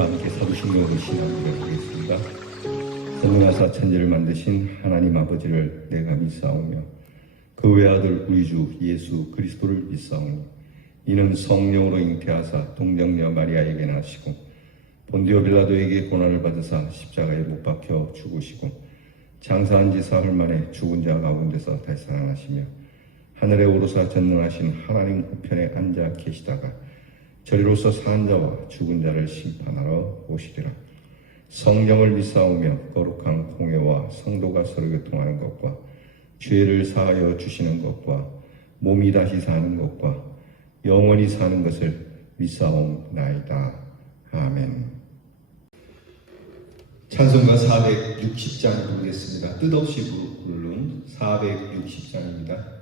저와 함께 사도신경을 신앙하도록 하겠습니다. 선능하사 천지를 만드신 하나님 아버지를 내가 믿사오며 그 외아들 우리 주 예수 그리스도를 믿사오니 이는 성령으로 잉태하사 동정녀 마리아에게 나시고 본디오 빌라도에게 고난을 받으사 십자가에 못 박혀 죽으시고 장사한 지 사흘 만에 죽은 자 가운데서 다시 살아나시며 하늘에 오르사 전능하신 하나님 우편에 앉아 계시다가 저리로서 사한 자와 죽은 자를 심판하러 오시리라. 성령을 믿사오며 거룩한 공회와 성도가 서로 교통하는 것과 죄를 사하여 주시는 것과 몸이 다시 사는 것과 영원히 사는 것을 믿사옵나이다. 아멘. 찬송가 460장 부르겠습니다. 뜻없이 부른 460장입니다.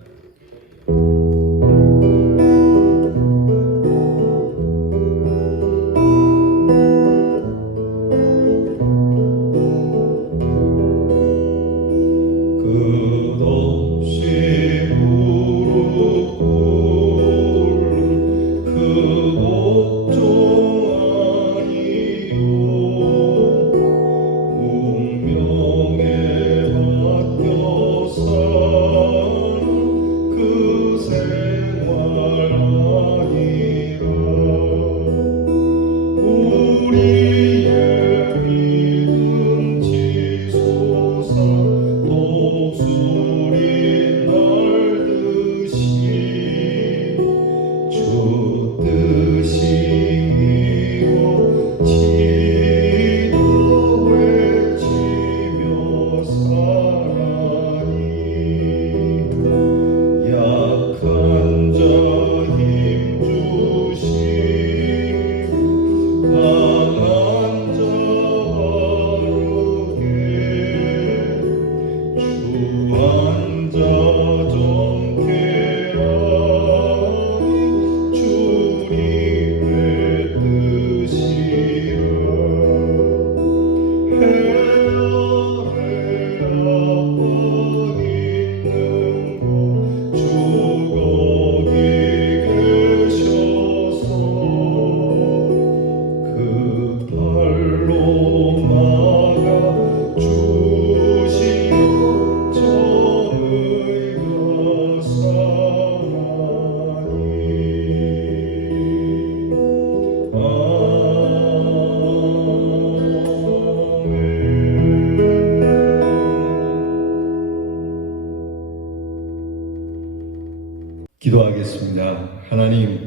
기도하겠습니다. 하나님,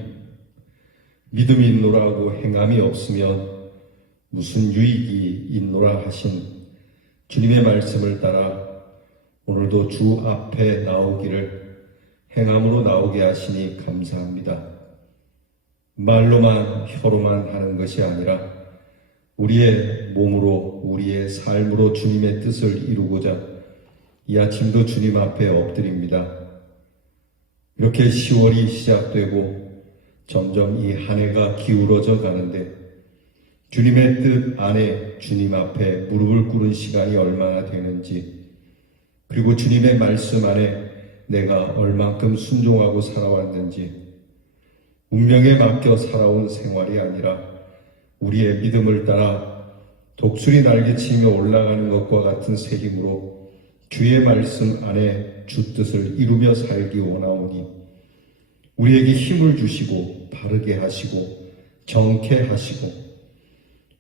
믿음이 있노라고 행함이 없으면 무슨 유익이 있노라 하신 주님의 말씀을 따라 오늘도 주 앞에 나오기를 행함으로 나오게 하시니 감사합니다. 말로만 혀로만 하는 것이 아니라 우리의 몸으로 우리의 삶으로 주님의 뜻을 이루고자 이 아침도 주님 앞에 엎드립니다. 이렇게 10월이 시작되고 점점 이 한 해가 기울어져 가는데 주님의 뜻 안에 주님 앞에 무릎을 꿇은 시간이 얼마나 되는지, 그리고 주님의 말씀 안에 내가 얼만큼 순종하고 살아왔는지, 운명에 맡겨 살아온 생활이 아니라 우리의 믿음을 따라 독수리 날개치며 올라가는 것과 같은 새 힘으로 주의 말씀 안에 주 뜻을 이루며 살기 원하오니 우리에게 힘을 주시고 바르게 하시고 정케 하시고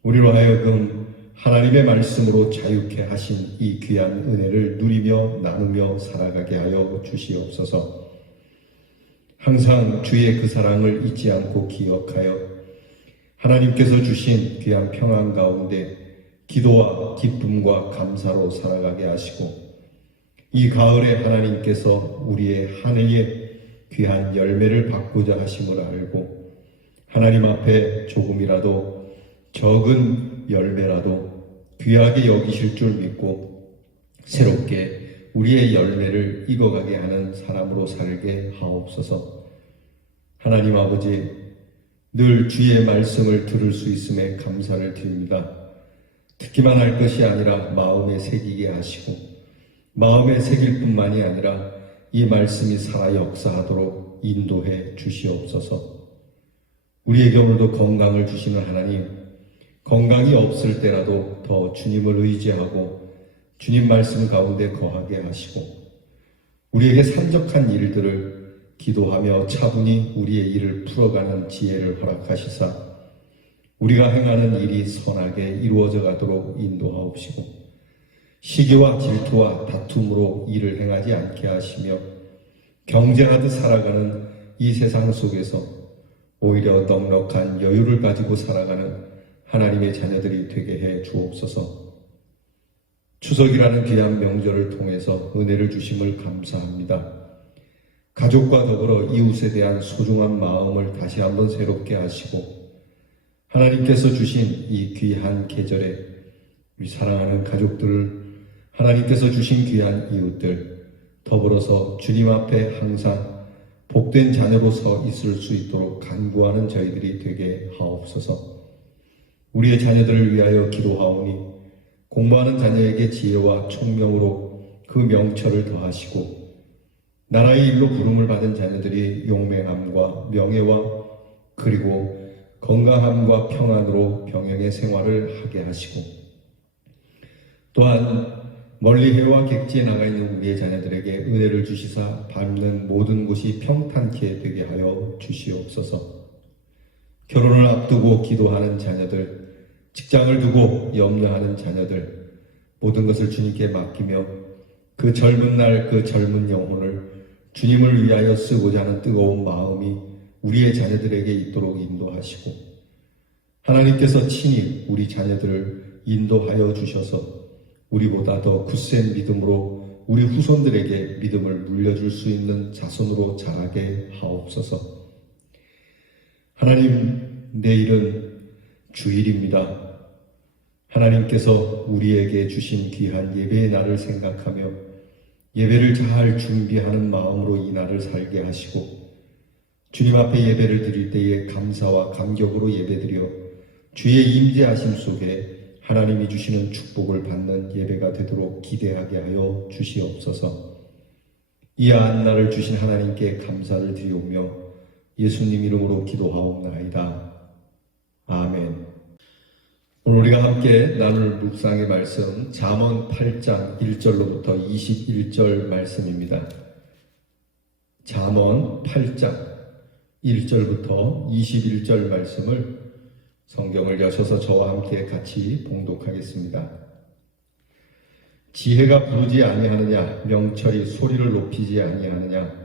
우리로 하여금 하나님의 말씀으로 자유케 하신 이 귀한 은혜를 누리며 나누며 살아가게 하여 주시옵소서. 항상 주의 그 사랑을 잊지 않고 기억하여 하나님께서 주신 귀한 평안 가운데 기도와 기쁨과 감사로 살아가게 하시고 이 가을에 하나님께서 우리의 한 해의 귀한 열매를 받고자 하심을 알고 하나님 앞에 조금이라도 적은 열매라도 귀하게 여기실 줄 믿고 새롭게 우리의 열매를 익어가게 하는 사람으로 살게 하옵소서. 하나님 아버지, 늘 주의 말씀을 들을 수 있음에 감사를 드립니다. 듣기만 할 것이 아니라 마음에 새기게 하시고 마음에 새길 뿐만이 아니라 이 말씀이 살아 역사하도록 인도해 주시옵소서. 우리에게 오늘도 건강을 주시는 하나님, 건강이 없을 때라도 더 주님을 의지하고 주님 말씀 가운데 거하게 하시고 우리에게 산적한 일들을 기도하며 차분히 우리의 일을 풀어가는 지혜를 허락하시사 우리가 행하는 일이 선하게 이루어져 가도록 인도하옵시고 시기와 질투와 다툼으로 일을 행하지 않게 하시며 경쟁하듯 살아가는 이 세상 속에서 오히려 넉넉한 여유를 가지고 살아가는 하나님의 자녀들이 되게 해 주옵소서. 추석이라는 귀한 명절을 통해서 은혜를 주심을 감사합니다. 가족과 더불어 이웃에 대한 소중한 마음을 다시 한번 새롭게 하시고 하나님께서 주신 이 귀한 계절에 우리 사랑하는 가족들을 하나님께서 주신 귀한 이웃들 더불어서 주님 앞에 항상 복된 자녀로서 있을 수 있도록 간구하는 저희들이 되게 하옵소서. 우리의 자녀들을 위하여 기도하오니 공부하는 자녀에게 지혜와 총명으로 그 명철을 더하시고 나라의 일로 부름을 받은 자녀들이 용맹함과 명예와 그리고 건강함과 평안으로 병영의 생활을 하게 하시고 또한 멀리 해와 객지에 나가 있는 우리의 자녀들에게 은혜를 주시사 밟는 모든 곳이 평탄케 되게 하여 주시옵소서. 결혼을 앞두고 기도하는 자녀들, 직장을 두고 염려하는 자녀들, 모든 것을 주님께 맡기며 그 젊은 날 그 젊은 영혼을 주님을 위하여 쓰고자 하는 뜨거운 마음이 우리의 자녀들에게 있도록 인도하시고 하나님께서 친히 우리 자녀들을 인도하여 주셔서 우리보다 더 굳센 믿음으로 우리 후손들에게 믿음을 물려줄 수 있는 자손으로 자라게 하옵소서. 하나님, 내일은 주일입니다. 하나님께서 우리에게 주신 귀한 예배의 날을 생각하며 예배를 잘 준비하는 마음으로 이 날을 살게 하시고 주님 앞에 예배를 드릴 때에 감사와 감격으로 예배드려 주의 임재하심 속에 하나님이 주시는 축복을 받는 예배가 되도록 기대하게 하여 주시옵소서. 이 야한 날을 주신 하나님께 감사를 드리오며 예수님 이름으로 기도하옵나이다. 아멘. 오늘 우리가 함께 나눌 묵상의 말씀 잠언 8장 1절로부터 21절 말씀입니다. 잠언 8장 1절부터 21절 말씀을 성경을 여셔서 저와 함께 같이 봉독하겠습니다. 지혜가 부르지 아니하느냐, 명철이 소리를 높이지 아니하느냐.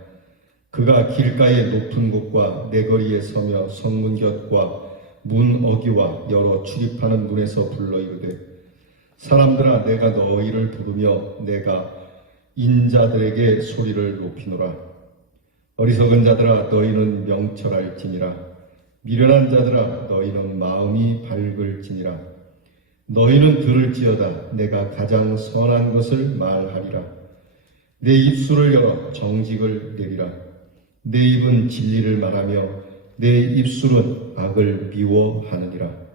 그가 길가의 높은 곳과 내거리에 서며 성문 곁과 문 어기와 여러 출입하는 문에서 불러 이르되 사람들아 내가 너희를 부르며 내가 인자들에게 소리를 높이노라. 어리석은 자들아 너희는 명철할지니라. 미련한 자들아 너희는 마음이 밝을지니라. 너희는 들을지어다 내가 가장 선한 것을 말하리라. 내 입술을 열어 정직을 내리라. 내 입은 진리를 말하며 내 입술은 악을 미워하느니라.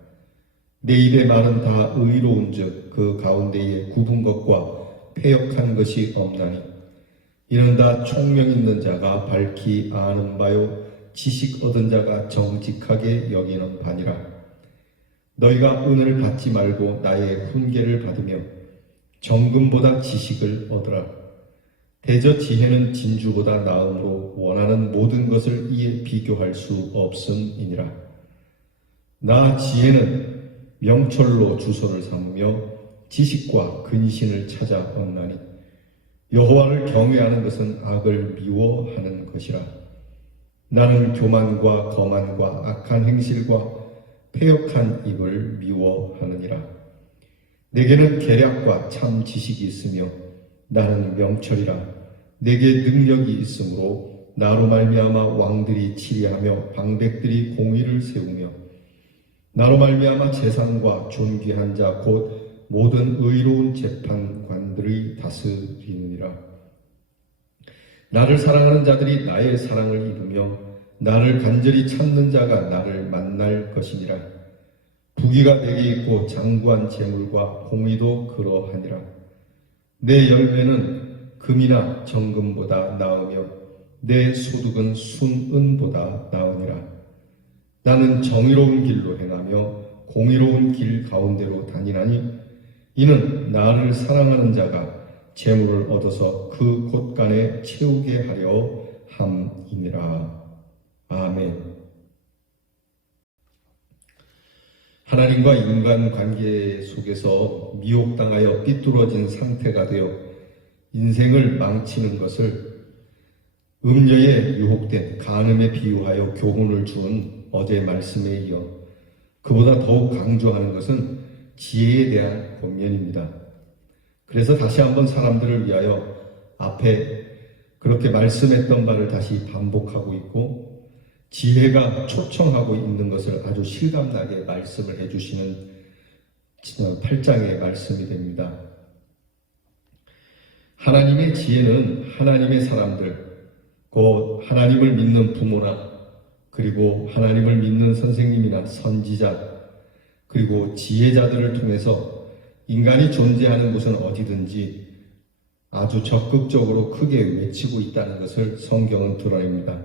내 입의 말은 다 의로운즉 그 가운데에 굽은 것과 패역한 것이 없나니 이는 다 총명 있는 자가 밝히 아는 바요 지식 얻은 자가 정직하게 여기는 바니라. 너희가 은을 받지 말고 나의 훈계를 받으며 정금보다 지식을 얻으라. 대저 지혜는 진주보다 나음으로 원하는 모든 것을 이에 비교할 수 없음이니라. 나 지혜는 명철로 주소를 삼으며 지식과 근신을 찾아 얻나니 여호와를 경외하는 것은 악을 미워하는 것이라. 나는 교만과 거만과 악한 행실과 패역한 입을 미워하느니라. 내게는 계략과 참 지식이 있으며 나는 명철이라. 내게 능력이 있으므로 나로 말미암아 왕들이 치리하며 방백들이 공의를 세우며 나로 말미암아 재상과 존귀한 자 곧 모든 의로운 재판관들이 다스리느니라. 나를 사랑하는 자들이 나의 사랑을 입으며 나를 간절히 찾는 자가 나를 만날 것이니라. 부귀가 내게 있고 장구한 재물과 공의도 그러하니라. 내 열매는 금이나 정금보다 나으며 내 소득은 순은보다 나으니라. 나는 정의로운 길로 행하며 공의로운 길 가운데로 다니나니 이는 나를 사랑하는 자가 재물을 얻어서 그 곳간에 채우게 하려 함이니라. 아멘. 하나님과 인간 관계 속에서 미혹당하여 삐뚤어진 상태가 되어 인생을 망치는 것을 음녀에 유혹된 간음에 비유하여 교훈을 주은 어제 말씀에 이어 그보다 더욱 강조하는 것은 지혜에 대한 권면입니다. 그래서 다시 한번 사람들을 위하여 앞에 그렇게 말씀했던 바를 다시 반복하고 있고 지혜가 초청하고 있는 것을 아주 실감나게 말씀을 해주시는 8장의 말씀이 됩니다. 하나님의 지혜는 하나님의 사람들, 곧 하나님을 믿는 부모나 그리고 하나님을 믿는 선생님이나 선지자 그리고 지혜자들을 통해서 인간이 존재하는 곳은 어디든지 아주 적극적으로 크게 외치고 있다는 것을 성경은 드러냅니다.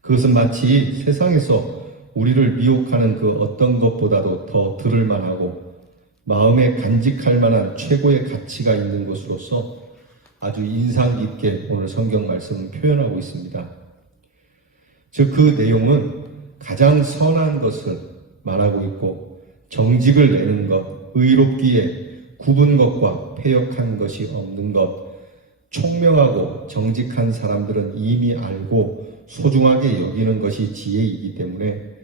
그것은 마치 세상에서 우리를 미혹하는 그 어떤 것보다도 더 들을 만하고 마음에 간직할 만한 최고의 가치가 있는 것으로서 아주 인상 깊게 오늘 성경 말씀은 표현하고 있습니다. 즉 그 내용은 가장 선한 것을 말하고 있고 정직을 내는 것, 의롭기에 굽은 것과 패역한 것이 없는 것, 총명하고 정직한 사람들은 이미 알고 소중하게 여기는 것이 지혜이기 때문에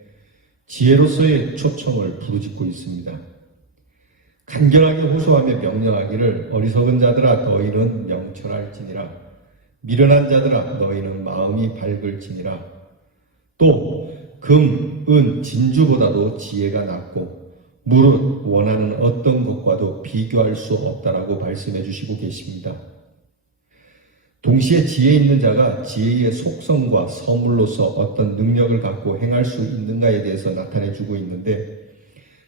지혜로서의 초청을 부르짖고 있습니다. 간결하게 호소하며 명령하기를 어리석은 자들아 너희는 명철할지니라 미련한 자들아 너희는 마음이 밝을지니라 또 금, 은, 진주보다도 지혜가 낫고 무릇 원하는 어떤 것과도 비교할 수 없다라고 말씀해 주시고 계십니다. 동시에 지혜 있는 자가 지혜의 속성과 선물로서 어떤 능력을 갖고 행할 수 있는가에 대해서 나타내 주고 있는데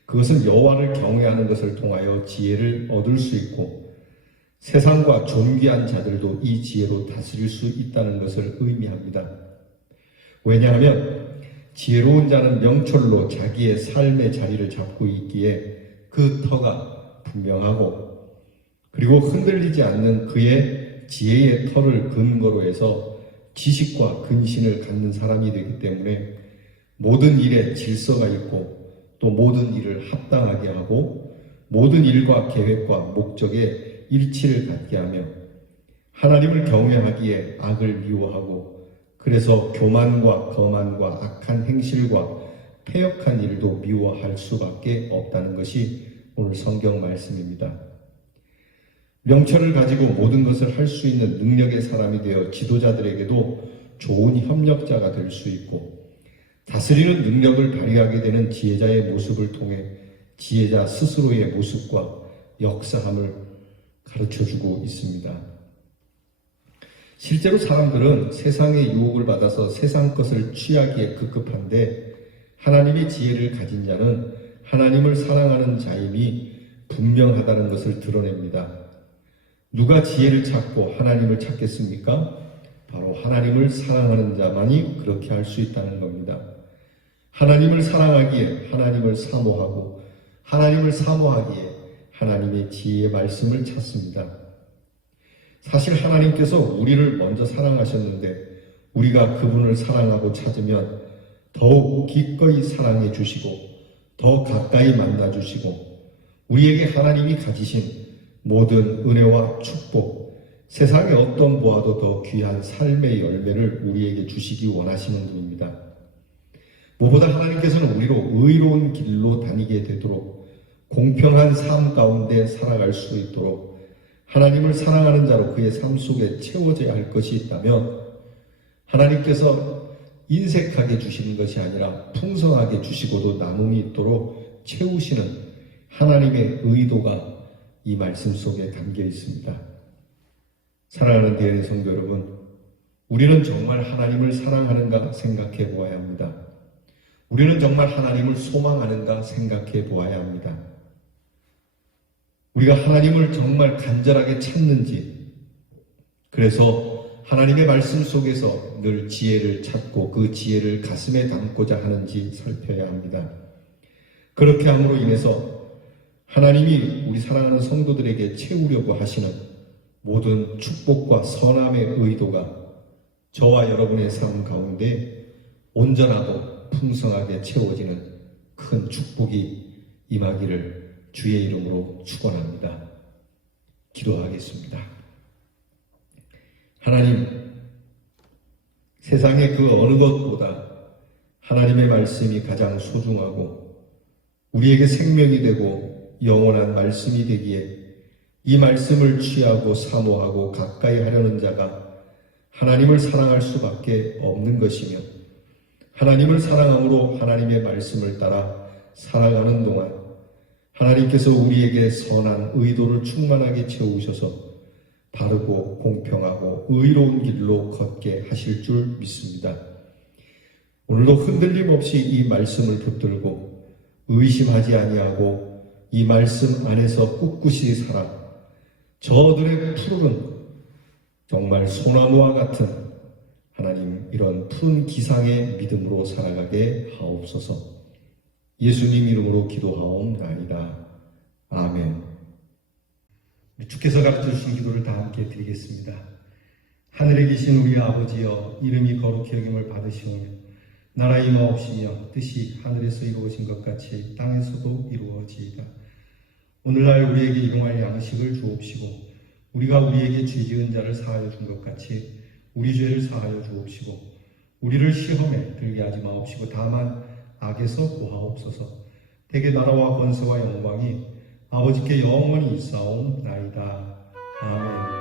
그것은 여호와를 경외하는 것을 통하여 지혜를 얻을 수 있고 세상과 존귀한 자들도 이 지혜로 다스릴 수 있다는 것을 의미합니다. 왜냐하면 지혜로운 자는 명철로 자기의 삶의 자리를 잡고 있기에 그 터가 분명하고 그리고 흔들리지 않는 그의 지혜의 터를 근거로 해서 지식과 근신을 갖는 사람이 되기 때문에 모든 일에 질서가 있고 또 모든 일을 합당하게 하고 모든 일과 계획과 목적에 일치를 갖게 하며 하나님을 경외하기에 악을 미워하고 그래서 교만과 거만과 악한 행실과 패역한 일도 미워할 수밖에 없다는 것이 오늘 성경 말씀입니다. 명철을 가지고 모든 것을 할 수 있는 능력의 사람이 되어 지도자들에게도 좋은 협력자가 될 수 있고 다스리는 능력을 발휘하게 되는 지혜자의 모습을 통해 지혜자 스스로의 모습과 역사함을 가르쳐주고 있습니다. 실제로 사람들은 세상의 유혹을 받아서 세상 것을 취하기에 급급한데 하나님의 지혜를 가진 자는 하나님을 사랑하는 자임이 분명하다는 것을 드러냅니다. 누가 지혜를 찾고 하나님을 찾겠습니까? 바로 하나님을 사랑하는 자만이 그렇게 할 수 있다는 겁니다. 하나님을 사랑하기에 하나님을 사모하고 하나님을 사모하기에 하나님의 지혜의 말씀을 찾습니다. 사실 하나님께서 우리를 먼저 사랑하셨는데 우리가 그분을 사랑하고 찾으면 더욱 기꺼이 사랑해 주시고 더 가까이 만나 주시고 우리에게 하나님이 가지신 모든 은혜와 축복, 세상의 어떤 보아도 더 귀한 삶의 열매를 우리에게 주시기 원하시는 분입니다. 무엇보다 하나님께서는 우리로 의로운 길로 다니게 되도록 공평한 삶 가운데 살아갈 수 있도록 하나님을 사랑하는 자로 그의 삶 속에 채워져야 할 것이 있다면 하나님께서 인색하게 주시는 것이 아니라 풍성하게 주시고도 남음이 있도록 채우시는 하나님의 의도가 이 말씀 속에 담겨 있습니다. 사랑하는 대인 성도 여러분, 우리는 정말 하나님을 사랑하는가 생각해 보아야 합니다. 우리는 정말 하나님을 소망하는가 생각해 보아야 합니다. 우리가 하나님을 정말 간절하게 찾는지, 그래서 하나님의 말씀 속에서 늘 지혜를 찾고 그 지혜를 가슴에 담고자 하는지 살펴야 합니다. 그렇게 함으로 인해서 하나님이 우리 사랑하는 성도들에게 채우려고 하시는 모든 축복과 선함의 의도가 저와 여러분의 삶 가운데 온전하고 풍성하게 채워지는 큰 축복이 임하기를 주의 이름으로 축원합니다. 기도하겠습니다. 하나님, 세상의 그 어느 것보다 하나님의 말씀이 가장 소중하고 우리에게 생명이 되고 영원한 말씀이 되기에 이 말씀을 취하고 사모하고 가까이 하려는 자가 하나님을 사랑할 수밖에 없는 것이며 하나님을 사랑함으로 하나님의 말씀을 따라 살아가는 동안 하나님께서 우리에게 선한 의도를 충만하게 채우셔서 바르고 공평하고 의로운 길로 걷게 하실 줄 믿습니다. 오늘도 흔들림 없이 이 말씀을 붙들고 의심하지 아니하고 이 말씀 안에서 꿋꿋이 살아 저들의 푸른 정말 소나무와 같은 하나님 이런 푸른 기상의 믿음으로 살아가게 하옵소서. 예수님 이름으로 기도하옵나이다. 아멘. 주께서 가르쳐 주신 기도를 다 함께 드리겠습니다. 하늘에 계신 우리 아버지여, 이름이 거룩히 여김을 받으시오며 나라 임하옵시며 뜻이 하늘에서 이루어진 것 같이 땅에서도 이루어지이다. 오늘날 우리에게 일용할 양식을 주옵시고 우리가 우리에게 죄 지은 자를 사하여 준 것 같이 우리 죄를 사하여 주옵시고 우리를 시험에 들게 하지 마옵시고 다만 악에서 구하옵소서. 대개 나라와 권세와 영광이 아버지께 영원히 있사옵나이다. 아멘.